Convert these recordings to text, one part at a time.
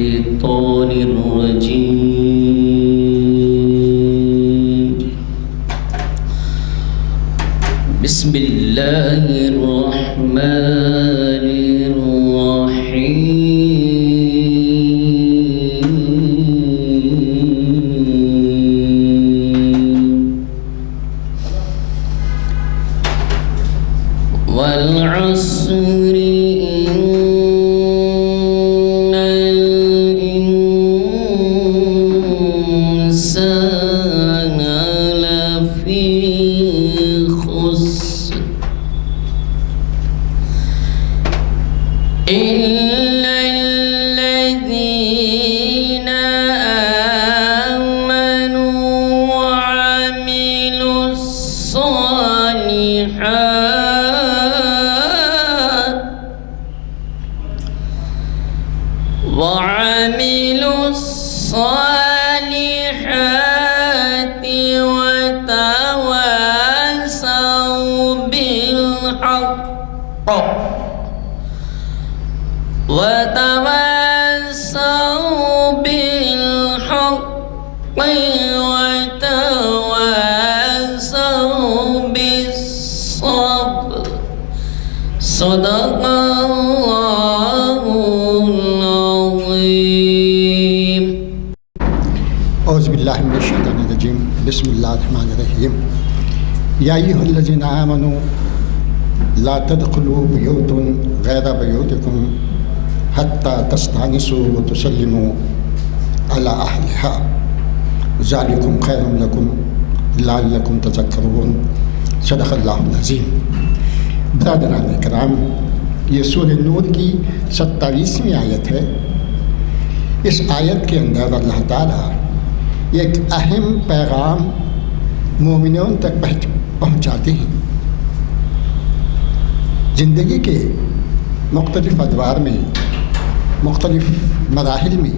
الشيطان الرجيم. بسم الله الرحمن الرحيم. والعصر إن الإنسان لفي خسر إلا الذين آمنوا وعملوا الصالحات وتواصوا بالحق وتواصوا بالصبر. صدق الله العظيم. أعوذ بالله من الشيطان الرجيم. بسم الله الرحمن الرحيم. يا أيها الذين آمنوا لا تدخلوا بيوت غير بيوتكم حتى تستأنسوا وتسلموا على أهلها ذلكم خير لكم لعلكم تذكرون. صدق اللہ العظیم. برادران کرام، یہ سورہ نور کی 27ویں آیت ہے. اس آیت کے اندر اللہ تعالیٰ ایک اہم پیغام مومنوں تک پہنچاتے ہیں. زندگی کے مختلف ادوار میں، مختلف مراحل میں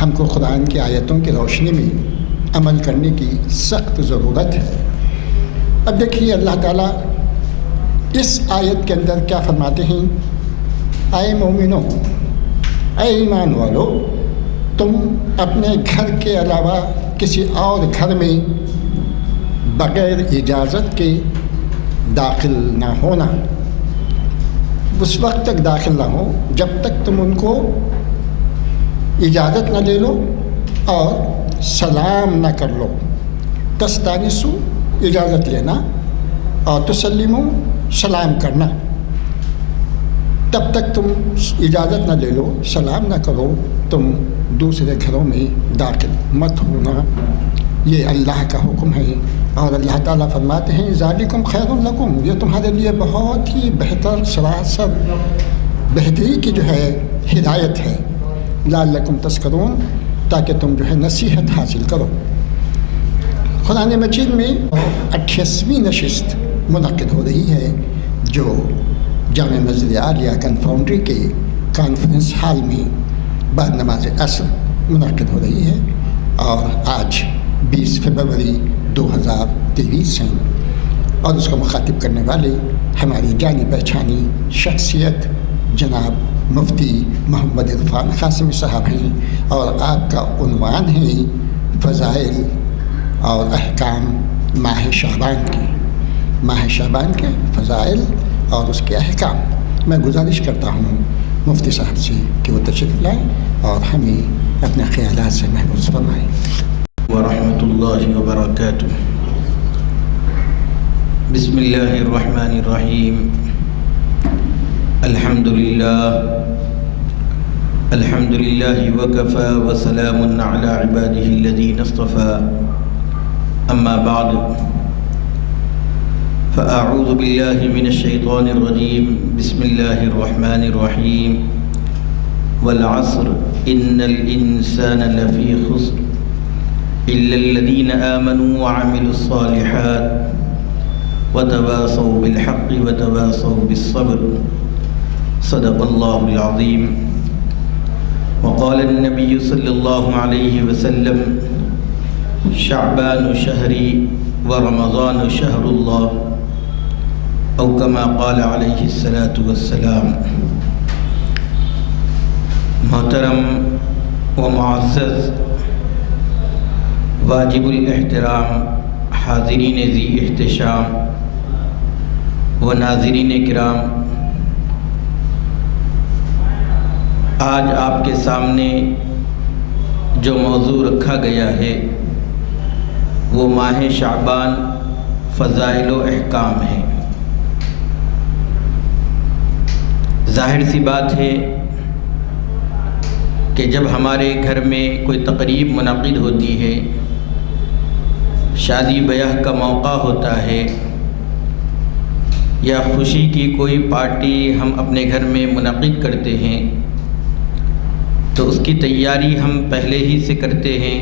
ہم کو قرآن کی آیتوں کی روشنی میں عمل کرنے کی سخت ضرورت ہے. اب دیکھیے اللہ تعالیٰ اس آیت کے اندر کیا فرماتے ہیں. اے مومنوں، اے ایمان والو، تم اپنے گھر کے علاوہ کسی اور گھر میں بغیر اجازت کے داخل نہ ہونا. اس وقت تک داخل نہ ہو جب تک تم ان کو اجازت نہ لے لو اور سلام نہ کر لو. تستانسو اجازت لینا اور تسلیمو سلام کرنا. تب تک تم اجازت نہ لے لو، سلام نہ کرو، تم دوسرے گھروں میں داخل مت ہونا. یہ اللہ کا حکم ہے. اور اللہ تعالیٰ فرماتے ہیں ذالکم خیر لکم، یہ تمہارے لیے بہت ہی بہتر سراسر بہتری کی جو ہے ہدایت ہے. لعلکم تذکرون، تاکہ تم جو ہے نصیحت حاصل کرو. قرآن مجید میں 28ویں نشست منعقد ہو رہی ہے جو جامعہ مسجد عالیہ کنفاؤنڈری کے کانفرنس ہال میں بعد نماز عصر منعقد ہو رہی ہے. اور آج 20 فروری 2023 ہیں. اور اس کو مخاطب کرنے والے ہماری جانی پہچانی شخصیت جناب مفتی محمد عرفان قاسمی صاحب ہیں. اور آپ کا عنوان ہے فضائل اور احکام ماہ شعبان کے فضائل اور اس کے احکام. میں گزارش کرتا ہوں مفتی صاحب سے کہ وہ تشریف لائیں اور ہمیں اپنے خیالات سے محفوظ فرمائیں. ورحمۃ اللہ وبرکاتہ. بسم اللہ الرحمن الرحیم. الحمد للہ وکفى وسلام علی عباده الذین اصطفى. اما بعد فاعوذ باللہ من الشیطان الرجیم. بسم اللہ الرحمن الرحیم. والعصر ان الانسان لفی خسر إلا الذين آمنوا وعملوا الصالحات وتواصوا بالحق وتواصوا بالصبر. صدق الله العظيم. وقال النبي صلى الله عليه وسلم شعبان شهري ورمضان شهر الله أو كما قال عليه الصلاة والسلام. محترم و معزز واجب الاحترام حاضرین ذی احتشام و ناظرین کرام، آج آپ کے سامنے جو موضوع رکھا گیا ہے وہ ماہ شعبان فضائل و احکام ہے۔ ظاہر سی بات ہے کہ جب ہمارے گھر میں کوئی تقریب منعقد ہوتی ہے، شادی بیاہ کا موقع ہوتا ہے یا خوشی کی کوئی پارٹی ہم اپنے گھر میں منعقد کرتے ہیں تو اس کی تیاری ہم پہلے ہی سے کرتے ہیں،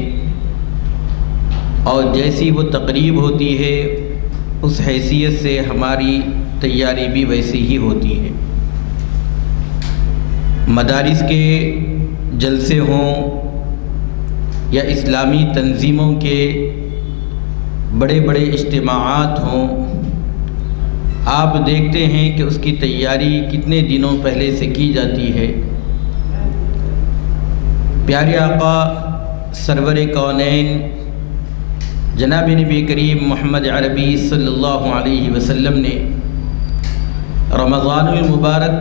اور جیسی وہ تقریب ہوتی ہے اس حیثیت سے ہماری تیاری بھی ویسی ہی ہوتی ہے۔ مدارس کے جلسے ہوں یا اسلامی تنظیموں کے بڑے بڑے اجتماعات ہوں، آپ دیکھتے ہیں کہ اس کی تیاری کتنے دنوں پہلے سے کی جاتی ہے۔ پیارے آقا سرور کونین جناب نبی کریم محمد عربی صلی اللہ علیہ وسلم نے رمضان المبارک،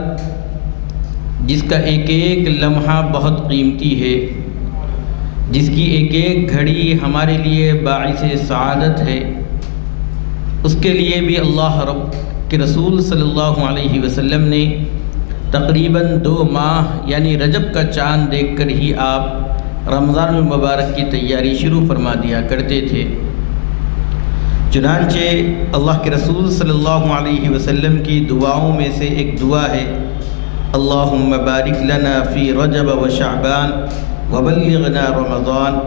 جس کا ایک ایک لمحہ بہت قیمتی ہے، جس کی ایک ایک گھڑی ہمارے لیے باعث سعادت ہے، اس کے لیے بھی اللہ رب کے رسول صلی اللہ علیہ وسلم نے تقریباً 2 ماہ یعنی رجب کا چاند دیکھ کر ہی آپ رمضان المبارک کی تیاری شروع فرما دیا کرتے تھے۔ چنانچہ اللہ کے رسول صلی اللہ علیہ وسلم کی دعاؤں میں سے ایک دعا ہے، اللہم بارک لنا فی رجب و شعبان وبلغنا رمضان،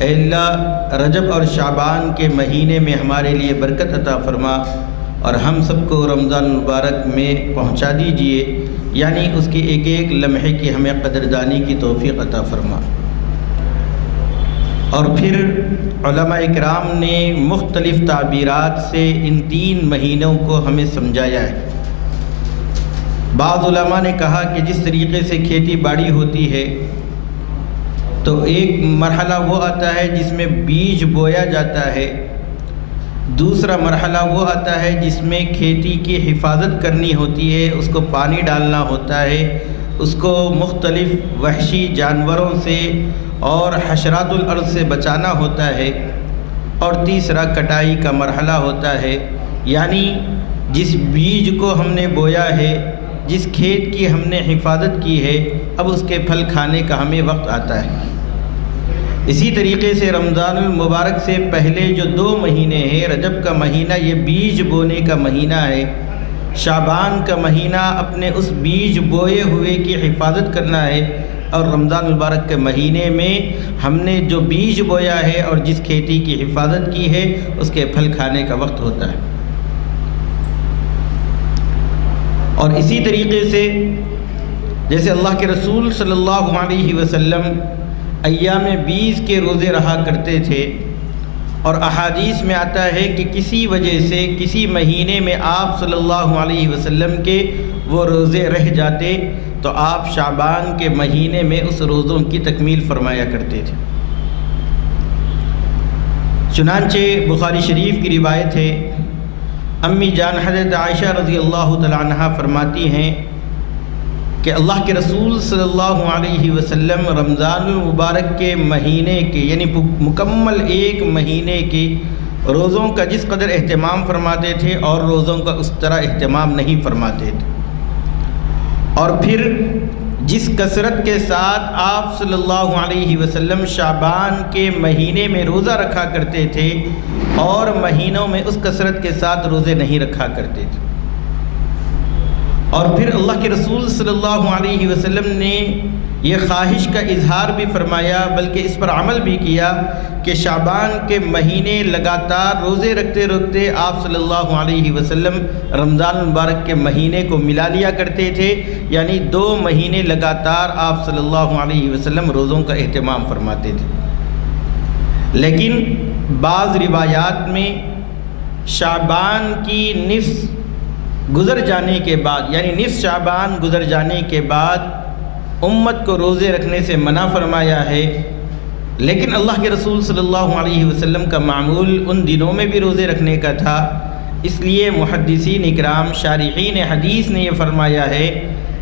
اے اللہ رجب اور شعبان کے مہینے میں ہمارے لیے برکت عطا فرما اور ہم سب کو رمضان المبارک میں پہنچا دیجئے، یعنی اس کی ایک ایک لمحے کی ہمیں قدردانی کی توفیق عطا فرما۔ اور پھر علماء اکرام نے مختلف تعبیرات سے ان 3 مہینوں کو ہمیں سمجھایا ہے۔ بعض علماء نے کہا کہ جس طریقے سے کھیتی باڑی ہوتی ہے تو ایک مرحلہ وہ آتا ہے جس میں بیج بویا جاتا ہے، دوسرا مرحلہ وہ آتا ہے جس میں کھیتی کی حفاظت کرنی ہوتی ہے، اس کو پانی ڈالنا ہوتا ہے، اس کو مختلف وحشی جانوروں سے اور حشرات الارض سے بچانا ہوتا ہے، اور تیسرا کٹائی کا مرحلہ ہوتا ہے، یعنی جس بیج کو ہم نے بویا ہے، جس کھیت کی ہم نے حفاظت کی ہے، اب اس کے پھل کھانے کا ہمیں وقت آتا ہے۔ اسی طریقے سے رمضان المبارک سے پہلے جو 2 مہینے ہیں، رجب کا مہینہ یہ بیج بونے کا مہینہ ہے، شعبان کا مہینہ اپنے اس بیج بوئے ہوئے کی حفاظت کرنا ہے، اور رمضان المبارک کے مہینے میں ہم نے جو بیج بویا ہے اور جس کھیتی کی حفاظت کی ہے اس کے پھل کھانے کا وقت ہوتا ہے۔ اور اسی طریقے سے جیسے اللہ کے رسول صلی اللہ علیہ وسلم ایام 20 کے روزے رہا کرتے تھے، اور احادیث میں آتا ہے کہ کسی وجہ سے کسی مہینے میں آپ صلی اللہ علیہ وسلم کے وہ روزے رہ جاتے تو آپ شعبان کے مہینے میں اس روزوں کی تکمیل فرمایا کرتے تھے۔ چنانچہ بخاری شریف کی روایت ہے، امی جان حضرت عائشہ رضی اللہ تعالی عنہ فرماتی ہیں کہ اللہ کے رسول صلی اللہ علیہ وسلم رمضان المبارک کے مہینے کے یعنی مکمل 1 مہینے کے روزوں کا جس قدر اہتمام فرماتے تھے اور روزوں کا اس طرح اہتمام نہیں فرماتے تھے، اور پھر جس کثرت کے ساتھ آپ صلی اللہ علیہ وسلم شعبان کے مہینے میں روزہ رکھا کرتے تھے اور مہینوں میں اس کثرت کے ساتھ روزے نہیں رکھا کرتے تھے۔ اور پھر اللہ کے رسول صلی اللہ علیہ وسلم نے یہ خواہش کا اظہار بھی فرمایا، بلکہ اس پر عمل بھی کیا کہ شعبان کے مہینے لگاتار روزے رکھتے رکھتے آپ صلی اللہ علیہ وسلم رمضان المبارک کے مہینے کو ملا لیا کرتے تھے، یعنی 2 مہینے لگاتار آپ صلی اللہ علیہ وسلم روزوں کا اہتمام فرماتے تھے۔ لیکن بعض روایات میں شعبان کی نصف گزر جانے کے بعد، یعنی نصف شعبان گزر جانے کے بعد امت کو روزے رکھنے سے منع فرمایا ہے، لیکن اللہ کے رسول صلی اللہ علیہ وسلم کا معمول ان دنوں میں بھی روزے رکھنے کا تھا۔ اس لیے محدثین اکرام شارحین حدیث نے یہ فرمایا ہے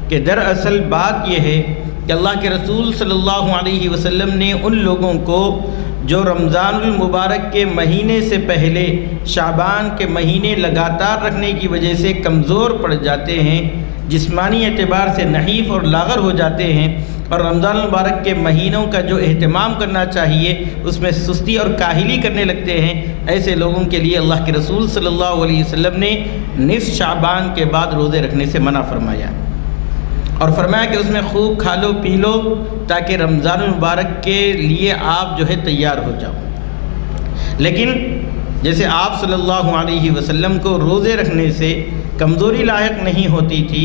کہ دراصل بات یہ ہے کہ اللہ کے رسول صلی اللہ علیہ وسلم نے ان لوگوں کو جو رمضان المبارک کے مہینے سے پہلے شعبان کے مہینے لگاتار رکھنے کی وجہ سے کمزور پڑ جاتے ہیں، جسمانی اعتبار سے نحیف اور لاغر ہو جاتے ہیں، اور رمضان المبارک کے مہینوں کا جو اہتمام کرنا چاہیے اس میں سستی اور کاہلی کرنے لگتے ہیں، ایسے لوگوں کے لیے اللہ کے رسول صلی اللہ علیہ وسلم نے نصف شعبان کے بعد روزے رکھنے سے منع فرمایا، اور فرمایا کہ اس میں خوب کھا لو پی لو تاکہ رمضان المبارک کے لیے آپ جو ہے تیار ہو جاؤ۔ لیکن جیسے آپ صلی اللہ علیہ وسلم کو روزے رکھنے سے کمزوری لاحق نہیں ہوتی تھی،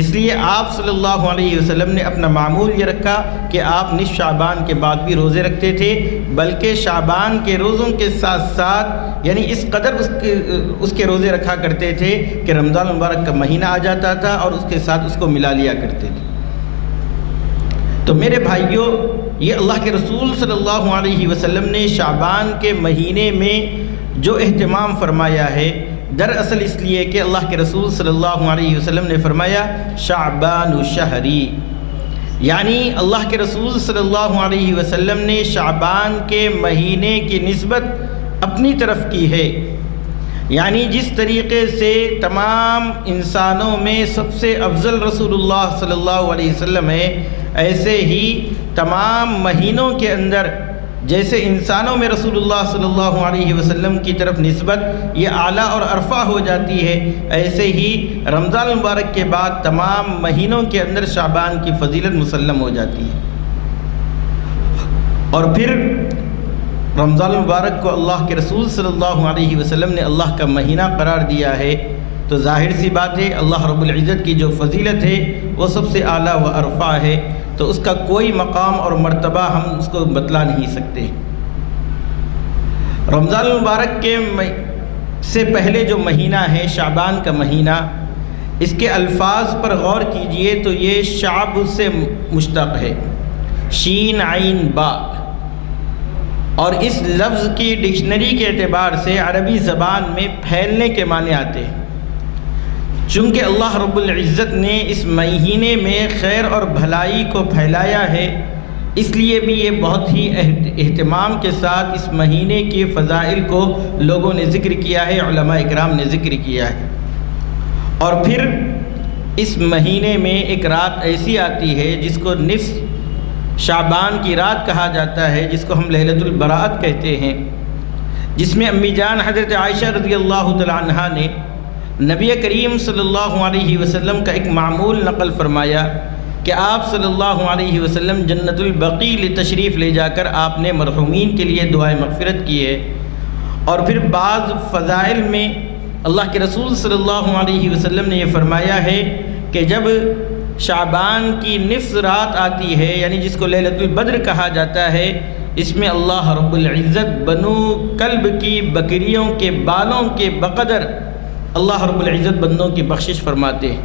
اس لیے آپ صلی اللہ علیہ وسلم نے اپنا معمول یہ رکھا کہ آپ نصف شعبان کے بعد بھی روزے رکھتے تھے، بلکہ شعبان کے روزوں کے ساتھ ساتھ یعنی اس قدر اس کے روزے رکھا کرتے تھے کہ رمضان المبارک کا مہینہ آ جاتا تھا اور اس کے ساتھ اس کو ملا لیا کرتے تھے۔ تو میرے بھائیوں، یہ اللہ کے رسول صلی اللہ علیہ وسلم نے شعبان کے مہینے میں جو اہتمام فرمایا ہے، دراصل اس لیے کہ اللہ کے رسول صلی اللہ علیہ وسلم نے فرمایا شعبان شہری، یعنی اللہ کے رسول صلی اللہ علیہ وسلم نے شعبان کے مہینے کی نسبت اپنی طرف کی ہے، یعنی جس طریقے سے تمام انسانوں میں سب سے افضل رسول اللہ صلی اللہ علیہ وسلم ہے، ایسے ہی تمام مہینوں کے اندر جیسے انسانوں میں رسول اللہ صلی اللہ علیہ وسلم کی طرف نسبت یہ اعلیٰ اور ارفع ہو جاتی ہے، ایسے ہی رمضان المبارک کے بعد تمام مہینوں کے اندر شعبان کی فضیلت مسلم ہو جاتی ہے۔ اور پھر رمضان المبارک کو اللہ کے رسول صلی اللہ علیہ وسلم نے اللہ کا مہینہ قرار دیا ہے، تو ظاہر سی بات ہے اللہ رب العزت کی جو فضیلت ہے وہ سب سے اعلیٰ و ارفع ہے، تو اس کا کوئی مقام اور مرتبہ ہم اس کو بتلا نہیں سکتے۔ رمضان المبارک کے سے پہلے جو مہینہ ہے شعبان کا مہینہ، اس کے الفاظ پر غور کیجئے تو یہ شعب سے مشتق ہے، شین عین با، اور اس لفظ کی ڈکشنری کے اعتبار سے عربی زبان میں پھیلنے کے معنی آتے ہیں۔ چونکہ اللہ رب العزت نے اس مہینے میں خیر اور بھلائی کو پھیلایا ہے، اس لیے بھی یہ بہت ہی اہتمام کے ساتھ اس مہینے کی فضائل کو لوگوں نے ذکر کیا ہے، علماء اکرام نے ذکر کیا ہے۔ اور پھر اس مہینے میں ایک رات ایسی آتی ہے جس کو نصف شعبان کی رات کہا جاتا ہے، جس کو ہم لیلۃ البراءت کہتے ہیں، جس میں امی جان حضرت عائشہ رضی اللہ تعالی عنہا نے نبی کریم صلی اللہ علیہ وسلم کا ایک معمول نقل فرمایا کہ آپ صلی اللہ علیہ وسلم جنت البقیع تشریف لے جا کر آپ نے مرحومین کے لیے دعائے مغفرت کی ہے، اور پھر بعض فضائل میں اللہ کے رسول صلی اللہ علیہ وسلم نے یہ فرمایا ہے کہ جب شعبان کی نصف رات آتی ہے، یعنی جس کو لیلۃ البدر کہا جاتا ہے، اس میں اللہ رب العزت بنو کلب کی بکریوں کے بالوں کے بقدر اللہ رب العزت بندوں کی بخشش فرماتے ہیں۔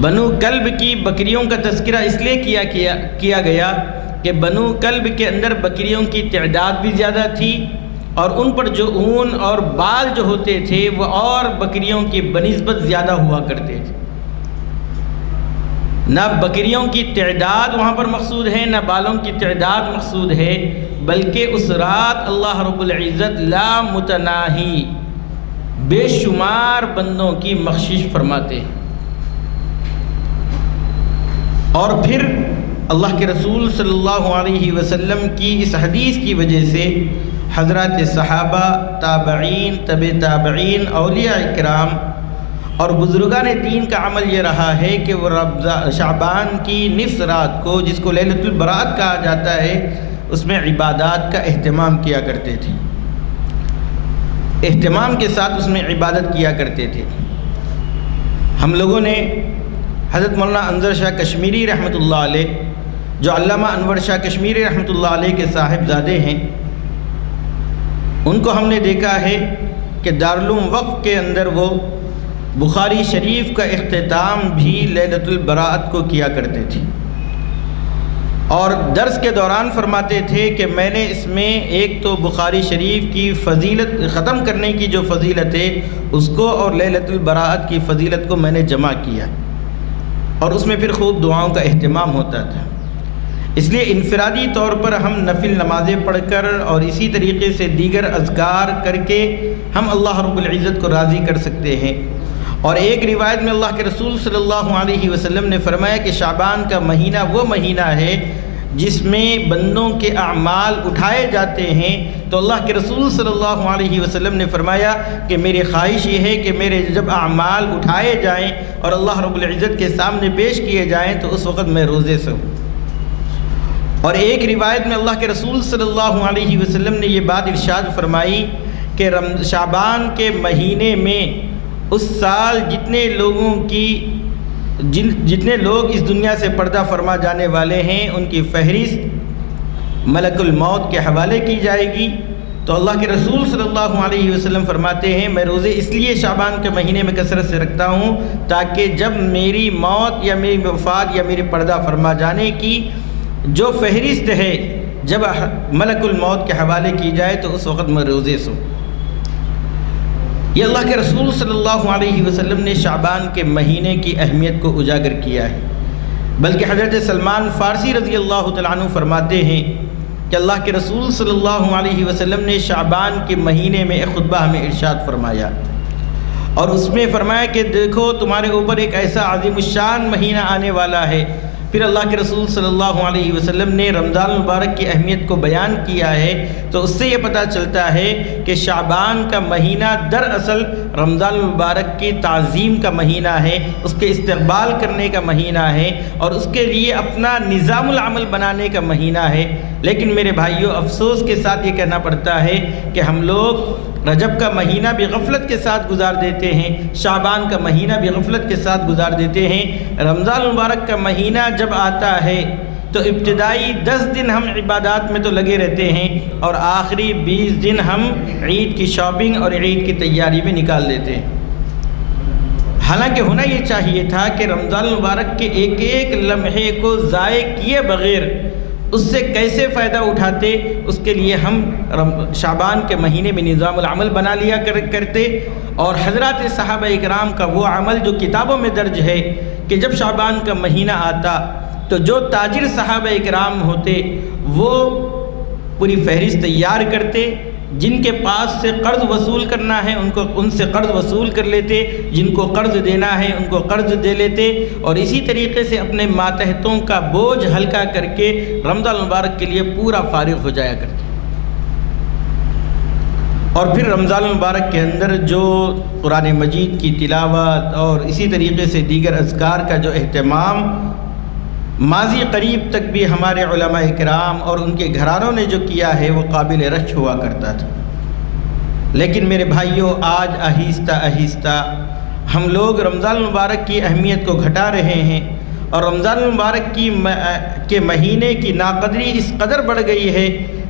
بنو کلب کی بکریوں کا تذکرہ اس لیے کیا گیا کہ بنو کلب کے اندر بکریوں کی تعداد بھی زیادہ تھی، اور ان پر جو اون اور بال جو ہوتے تھے وہ اور بکریوں کی بنسبت زیادہ ہوا کرتے تھے۔ نہ بکریوں کی تعداد وہاں پر مقصود ہے، نہ بالوں کی تعداد مقصود ہے، بلکہ اس رات اللہ رب العزت لا متناہی بے شمار بندوں کی بخشش فرماتے ہیں۔ اور پھر اللہ کے رسول صلی اللہ علیہ وسلم کی اس حدیث کی وجہ سے حضرات صحابہ، تابعین، تبع تابعین، اولیاء اکرام اور بزرگان دین کا عمل یہ رہا ہے کہ وہ شعبان کی نصف رات کو، جس کو لیلۃ البراءت کہا جاتا ہے، اس میں عبادات کا اہتمام کیا کرتے تھے، اہتمام کے ساتھ اس میں عبادت کیا کرتے تھے۔ ہم لوگوں نے حضرت مولانا انظر شاہ کشمیری رحمۃ اللہ علیہ، جو علامہ انور شاہ کشمیری رحمۃ اللہ علیہ کے صاحبزادے ہیں، ان کو ہم نے دیکھا ہے کہ دارالعلوم وقف کے اندر وہ بخاری شریف کا اختتام بھی لیلۃ البراءت کو کیا کرتے تھے، اور درس کے دوران فرماتے تھے کہ میں نے اس میں ایک تو بخاری شریف کی فضیلت ختم کرنے کی جو فضیلت ہے اس کو، اور لیلۃ البراءت کی فضیلت کو میں نے جمع کیا، اور اس میں پھر خوب دعاؤں کا اہتمام ہوتا تھا۔ اس لیے انفرادی طور پر ہم نفل نمازیں پڑھ کر اور اسی طریقے سے دیگر اذکار کر کے ہم اللہ رب العزت کو راضی کر سکتے ہیں۔ اور ایک روایت میں اللہ کے رسول صلی اللہ علیہ وسلم نے فرمایا کہ شعبان کا مہینہ وہ مہینہ ہے جس میں بندوں کے اعمال اٹھائے جاتے ہیں، تو اللہ کے رسول صلی اللہ علیہ وسلم نے فرمایا کہ میری خواہش یہ ہے کہ میرے جب اعمال اٹھائے جائیں اور اللہ رب العزت کے سامنے پیش کیے جائیں تو اس وقت میں روزے سے ہوں۔ اور ایک روایت میں اللہ کے رسول صلی اللہ علیہ وسلم نے یہ بات ارشاد فرمائی کہ شعبان کے مہینے میں اس سال جتنے لوگ اس دنیا سے پردہ فرما جانے والے ہیں ان کی فہرست ملک الموت کے حوالے کی جائے گی۔ تو اللہ کے رسول صلی اللہ علیہ وسلم فرماتے ہیں میں روزے اس لیے شعبان کے مہینے میں کثرت سے رکھتا ہوں تاکہ جب میری موت یا میری وفات یا میری پردہ فرما جانے کی جو فہرست ہے جب ملک الموت کے حوالے کی جائے تو اس وقت میں روزے سوں۔ یہ اللہ کے رسول صلی اللہ علیہ وسلم نے شعبان کے مہینے کی اہمیت کو اجاگر کیا ہے، بلکہ حضرت سلمان فارسی رضی اللہ تعالیٰ عنہ فرماتے ہیں کہ اللہ کے رسول صلی اللہ علیہ وسلم نے شعبان کے مہینے میں ایک خطبہ ہمیں ارشاد فرمایا، اور اس میں فرمایا کہ دیکھو تمہارے اوپر ایک ایسا عظیم الشان مہینہ آنے والا ہے۔ پھر اللہ کے رسول صلی اللہ علیہ وسلم نے رمضان المبارک کی اہمیت کو بیان کیا ہے، تو اس سے یہ پتہ چلتا ہے کہ شعبان کا مہینہ دراصل رمضان المبارک کی تعظیم کا مہینہ ہے، اس کے استقبال کرنے کا مہینہ ہے، اور اس کے لیے اپنا نظام العمل بنانے کا مہینہ ہے۔ لیکن میرے بھائیوں افسوس کے ساتھ یہ کہنا پڑتا ہے کہ ہم لوگ رجب کا مہینہ بھی غفلت کے ساتھ گزار دیتے ہیں، شعبان کا مہینہ بھی غفلت کے ساتھ گزار دیتے ہیں۔ رمضان المبارک کا مہینہ جب آتا ہے تو ابتدائی 10 دن ہم عبادات میں تو لگے رہتے ہیں، اور آخری 20 دن ہم عید کی شاپنگ اور عید کی تیاری میں نکال دیتے ہیں۔ حالانکہ ہونا یہ چاہیے تھا کہ رمضان المبارک کے ایک ایک لمحے کو ضائع کیے بغیر اس سے کیسے فائدہ اٹھاتے، اس کے لیے ہم شعبان کے مہینے میں نظام العمل بنا لیا کرتے، اور حضرات صحابہ اکرام کا وہ عمل جو کتابوں میں درج ہے کہ جب شعبان کا مہینہ آتا تو جو تاجر صحابہ اکرام ہوتے وہ پوری فہرست تیار کرتے، جن کے پاس سے قرض وصول کرنا ہے ان سے قرض وصول کر لیتے، جن کو قرض دینا ہے ان کو قرض دے لیتے، اور اسی طریقے سے اپنے ماتحتوں کا بوجھ ہلکا کر کے رمضان المبارک کے لیے پورا فارغ ہو جایا کرتے۔ اور پھر رمضان المبارک کے اندر جو قرآن مجید کی تلاوت اور اسی طریقے سے دیگر اذکار کا جو اہتمام ماضی قریب تک بھی ہمارے علماء کرام اور ان کے گھرانوں نے جو کیا ہے وہ قابل رشک ہوا کرتا تھا۔ لیکن میرے بھائیوں آج آہستہ آہستہ ہم لوگ رمضان المبارک کی اہمیت کو گھٹا رہے ہیں، اور رمضان المبارک کے مہینے کی ناقدری اس قدر بڑھ گئی ہے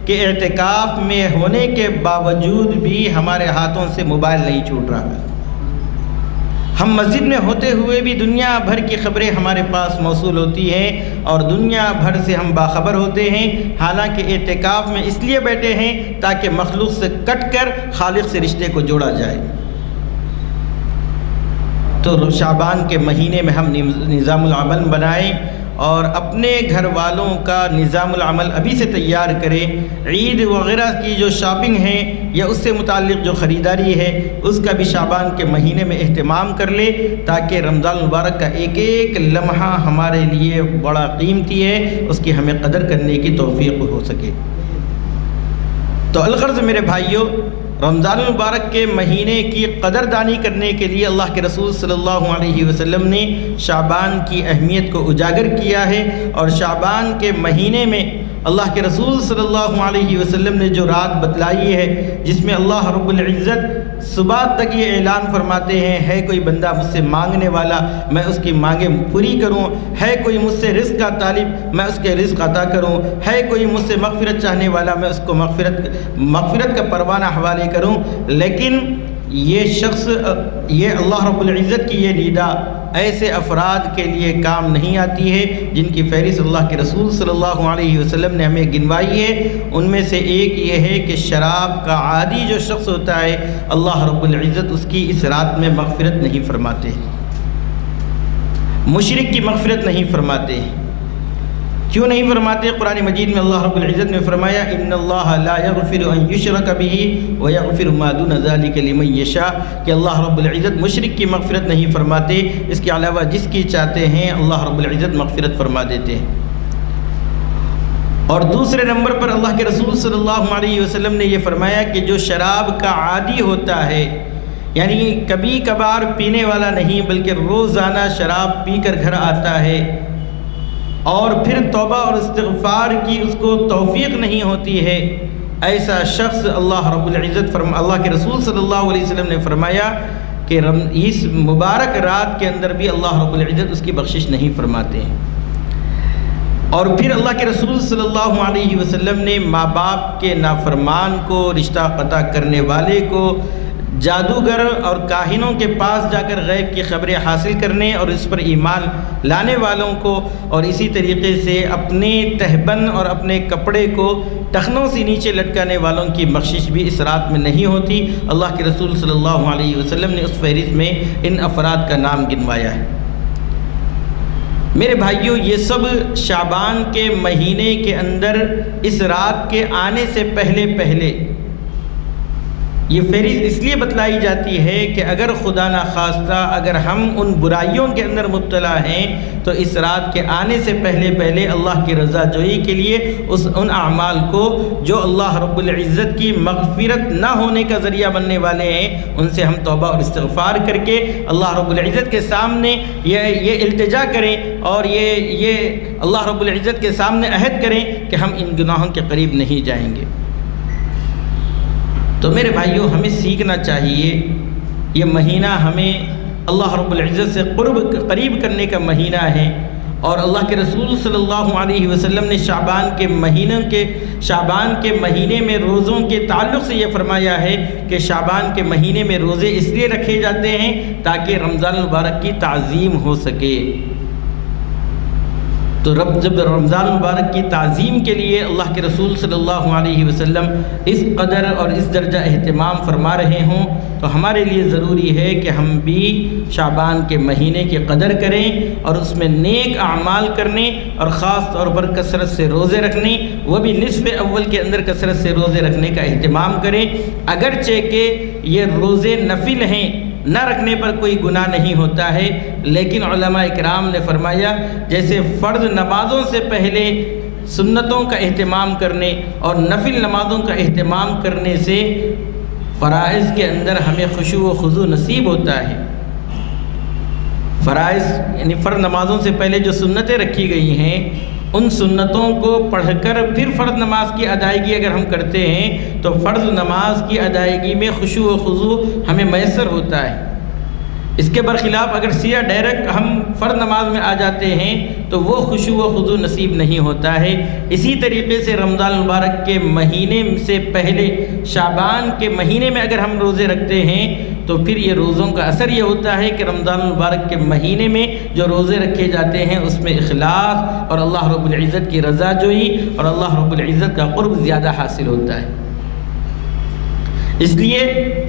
کہ اعتکاف میں ہونے کے باوجود بھی ہمارے ہاتھوں سے موبائل نہیں چھوٹ رہا ہے۔ ہم مسجد میں ہوتے ہوئے بھی دنیا بھر کی خبریں ہمارے پاس موصول ہوتی ہیں اور دنیا بھر سے ہم باخبر ہوتے ہیں، حالانکہ اعتکاف میں اس لیے بیٹھے ہیں تاکہ مخلوق سے کٹ کر خالق سے رشتے کو جوڑا جائے۔ تو شعبان کے مہینے میں ہم نظام العمل بنائیں اور اپنے گھر والوں کا نظام العمل ابھی سے تیار کریں۔ عید وغیرہ کی جو شاپنگ ہے یا اس سے متعلق جو خریداری ہے اس کا بھی شعبان کے مہینے میں اہتمام کر لے، تاکہ رمضان المبارک کا ایک ایک لمحہ ہمارے لیے بڑا قیمتی ہے، اس کی ہمیں قدر کرنے کی توفیق ہو سکے۔ تو الغرض میرے بھائیوں، رمضان المبارک کے مہینے کی قدردانی کرنے کے لیے اللہ کے رسول صلی اللہ علیہ وسلم نے شعبان کی اہمیت کو اجاگر کیا ہے، اور شعبان کے مہینے میں اللہ کے رسول صلی اللہ علیہ وسلم نے جو رات بتلائی ہے جس میں اللہ رب العزت صبح تک یہ اعلان فرماتے ہیں ہے کوئی بندہ مجھ سے مانگنے والا میں اس کی مانگیں پوری کروں، ہے کوئی مجھ سے رزق کا طالب میں اس کے رزق عطا کروں، ہے کوئی مجھ سے مغفرت چاہنے والا میں اس کو مغفرت کا پروانہ حوالے کروں۔ لیکن یہ شخص یہ اللہ رب العزت کی یہ ندا ایسے افراد کے لیے کام نہیں آتی ہے جن کی فہرست اللہ کے رسول صلی اللہ علیہ وسلم نے ہمیں گنوائی ہے۔ ان میں سے ایک یہ ہے کہ شراب کا عادی جو شخص ہوتا ہے اللہ رب العزت اس کی اس رات میں مغفرت نہیں فرماتے، مشرک کی مغفرت نہیں فرماتے۔ کیوں نہیں فرماتے؟ قرآن مجید میں اللہ رب العزت نے فرمایا ان اللہ لا یغفر ان یشرک بہ ویغفر ما دون ذلک لمن یشاء، کہ اللہ رب العزت مشرک کی مغفرت نہیں فرماتے، اس کے علاوہ جس کی چاہتے ہیں اللہ رب العزت مغفرت فرما دیتے ہیں۔ اور دوسرے نمبر پر اللہ کے رسول صلی اللہ علیہ وسلم نے یہ فرمایا کہ جو شراب کا عادی ہوتا ہے، یعنی کبھی کبھار پینے والا نہیں بلکہ روزانہ شراب پی کر گھر آتا ہے اور پھر توبہ اور استغفار کی اس کو توفیق نہیں ہوتی ہے، ایسا شخص اللہ رب العزت اللہ کے رسول صلی اللہ علیہ وسلم نے فرمایا کہ اس مبارک رات کے اندر بھی اللہ رب العزت اس کی بخشش نہیں فرماتے ہیں۔ اور پھر اللہ کے رسول صلی اللہ علیہ وسلم نے ماں باپ کے نافرمان کو، رشتہ قطع کرنے والے کو، جادوگر اور کاہنوں کے پاس جا کر غیب کی خبریں حاصل کرنے اور اس پر ایمان لانے والوں کو، اور اسی طریقے سے اپنے تہبند اور اپنے کپڑے کو ٹخنوں سے نیچے لٹکانے والوں کی بخشش بھی اس رات میں نہیں ہوتی۔ اللہ کے رسول صلی اللہ علیہ وسلم نے اس فہرست میں ان افراد کا نام گنوایا ہے۔ میرے بھائیوں، یہ سب شعبان کے مہینے کے اندر اس رات کے آنے سے پہلے یہ فہرست اس لیے بتلائی جاتی ہے کہ اگر خدا نخواستہ اگر ہم ان برائیوں کے اندر مبتلا ہیں تو اس رات کے آنے سے پہلے اللہ کی رضا جوئی کے لیے ان اعمال کو جو اللہ رب العزت کی مغفرت نہ ہونے کا ذریعہ بننے والے ہیں ان سے ہم توبہ اور استغفار کر کے اللہ رب العزت کے سامنے یہ التجا کریں اور یہ اللہ رب العزت کے سامنے عہد کریں کہ ہم ان گناہوں کے قریب نہیں جائیں گے۔ تو میرے بھائیوں، ہمیں سیکھنا چاہیے، یہ مہینہ ہمیں اللہ رب العزت سے قریب کرنے کا مہینہ ہے، اور اللہ کے رسول صلی اللہ علیہ وسلم نے شعبان کے مہینے میں روزوں کے تعلق سے یہ فرمایا ہے کہ شعبان کے مہینے میں روزے اس لیے رکھے جاتے ہیں تاکہ رمضان المبارک کی تعظیم ہو سکے۔ تو جب رمضان المبارک کی تعظیم کے لیے اللہ کے رسول صلی اللہ علیہ وسلم اس قدر اور اس درجہ اہتمام فرما رہے ہوں تو ہمارے لیے ضروری ہے کہ ہم بھی شعبان کے مہینے کی قدر کریں اور اس میں نیک اعمال کرنے اور خاص طور پر کثرت سے روزے رکھنے، وہ بھی نصف اول کے اندر کثرت سے روزے رکھنے کا اہتمام کریں، اگرچہ کہ یہ روزے نفل ہیں، نہ رکھنے پر کوئی گناہ نہیں ہوتا ہے، لیکن علماء اکرام نے فرمایا جیسے فرض نمازوں سے پہلے سنتوں کا اہتمام کرنے اور نفل نمازوں کا اہتمام کرنے سے فرائض کے اندر ہمیں خشوع و خضوع نصیب ہوتا ہے۔ فرائض یعنی فرض نمازوں سے پہلے جو سنتیں رکھی گئی ہیں ان سنتوں کو پڑھ کر پھر فرض نماز کی ادائیگی اگر ہم کرتے ہیں تو فرض نماز کی ادائیگی میں خشوع و خضوع ہمیں میسر ہوتا ہے۔ اس کے برخلاف اگر سیدھا ڈائریکٹ ہم فرض نماز میں آ جاتے ہیں تو وہ خشوع و خضوع نصیب نہیں ہوتا ہے۔ اسی طریقے سے رمضان المبارک کے مہینے سے پہلے شعبان کے مہینے میں اگر ہم روزے رکھتے ہیں تو پھر یہ روزوں کا اثر یہ ہوتا ہے کہ رمضان المبارک کے مہینے میں جو روزے رکھے جاتے ہیں اس میں اخلاص اور اللہ رب العزت کی رضا جوئی اور اللہ رب العزت کا قرب زیادہ حاصل ہوتا ہے۔ اس لیے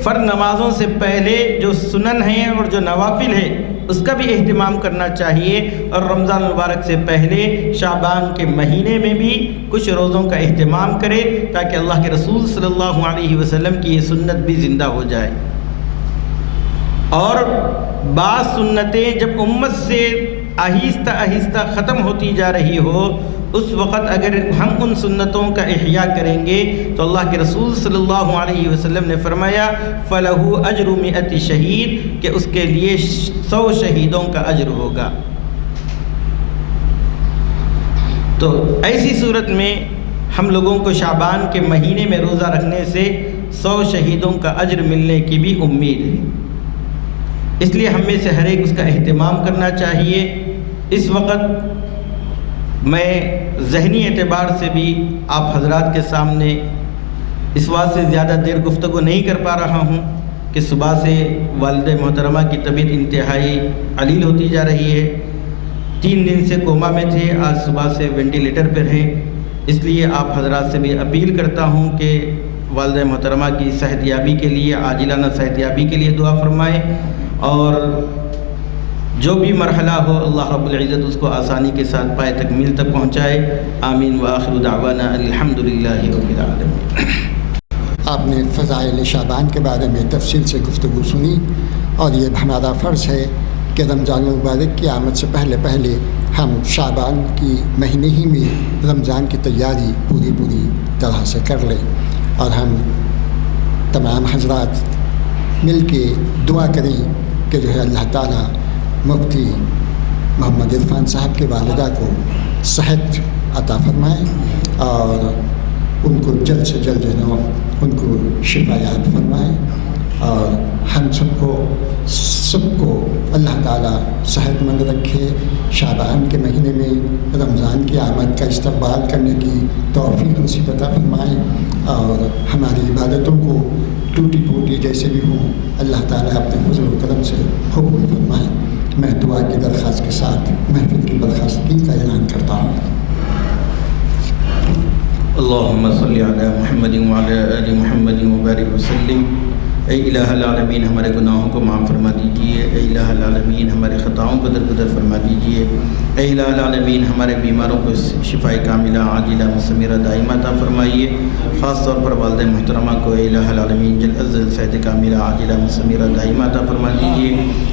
فرض نمازوں سے پہلے جو سنن ہیں اور جو نوافل ہے اس کا بھی اہتمام کرنا چاہیے، اور رمضان المبارک سے پہلے شعبان کے مہینے میں بھی کچھ روزوں کا اہتمام کرے تاکہ اللہ کے رسول صلی اللہ علیہ وسلم کی یہ سنت بھی زندہ ہو جائے۔ اور بعض سنتیں جب امت سے آہستہ آہستہ ختم ہوتی جا رہی ہو اس وقت اگر ہم ان سنتوں کا احیاء کریں گے تو اللہ کے رسول صلی اللہ علیہ وسلم نے فرمایا فَلَهُ أَجْرُ مِئَةِ شہید، کہ اس کے لیے 100 شہیدوں کا اجر ہوگا۔ تو ایسی صورت میں ہم لوگوں کو شعبان کے مہینے میں روزہ رکھنے سے 100 شہیدوں کا اجر ملنے کی بھی امید ہے، اس لیے ہم میں سے ہر ایک اس کا اہتمام کرنا چاہیے۔ اس وقت میں ذہنی اعتبار سے بھی آپ حضرات کے سامنے اس بات سے زیادہ دیر گفتگو نہیں کر پا رہا ہوں، کہ صبح سے والدہ محترمہ کی طبیعت انتہائی علیل ہوتی جا رہی ہے. 3 دن سے کوما میں تھے, آج صبح سے وینٹیلیٹر پر ہیں. اس لیے آپ حضرات سے بھی اپیل کرتا ہوں کہ والدہ محترمہ کی صحت یابی کے لیے, عاجلانہ صحت یابی کے لیے دعا فرمائیں, اور جو بھی مرحلہ ہو اللہ رب العزت اس کو آسانی کے ساتھ پائے تکمیل تک پہنچائے. آمین وآخر دعوانا الحمدللہ رب العالمین. آپ نے فضائل شعبان کے بارے میں تفصیل سے گفتگو سنی, اور یہ ہمارا فرض ہے کہ رمضان المبارک کی آمد سے پہلے ہم شعبان کی مہینے ہی میں رمضان کی تیاری پوری طرح سے کر لیں, اور ہم تمام حضرات مل کے دعا کریں کہ جو ہے اللہ تعالیٰ مفتی محمد عرفان صاحب کے والدہ کو صحت عطا فرمائے, اور ان کو جلد سے جلد جو ہے ان کو شفا یاب فرمائے, اور ہم سب کو اللہ تعالیٰ صحت مند رکھے. شعبان کے مہینے میں رمضان کی آمد کا استقبال کرنے کی توفیق نصیب عطا فرمائے, اور ہماری عبادتوں کو ٹوٹی پھوٹی جیسے بھی ہوں اللہ تعالیٰ اپنے فضل و کرم سے قبول فرمائے. میں دعا کی درخواست کے ساتھ محفل کی برخاستگی کا اعلان کرتا ہوں. اللہم صلی علی محمد وعلی آل محمد وبارک وسلم. اے الہ العالمین ہمارے گناہوں کو معاف فرما دیجیے. اے الہ العالمین ہمارے خطاؤں کو درگزر فرما دیجیے. اے الہ العالمین ہمارے بیماروں کو شفاء کاملہ عاجلہ مستمرہ دائمہ عطا فرمائیے. خاص طور پر والدہ محترمہ کو اے الہ العالمین جلد از جلد صحت کاملہ عاجلہ مستمرہ دائمہ عطا فرما دیجیے.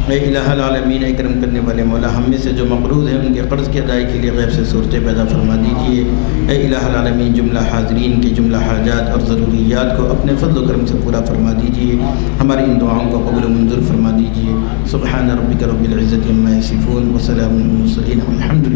اے الہ العالمین اے کرم کرنے والے مولا ہم میں سے جو مقروض ہیں ان کے قرض کی ادائیگی کے لیے غیب سے صورتیں پیدا فرما دیجیے. اے الہ العالمین جملہ حاضرین کے جملہ حاجات اور ضروریات کو اپنے فضل و کرم سے پورا فرما دیجیے. ہماری ان دعاؤں کو قبول و منظور فرما دیجیے. سبحان ربک رب العزت عما یصفون وسلام علی المرسلین والحمد للہ.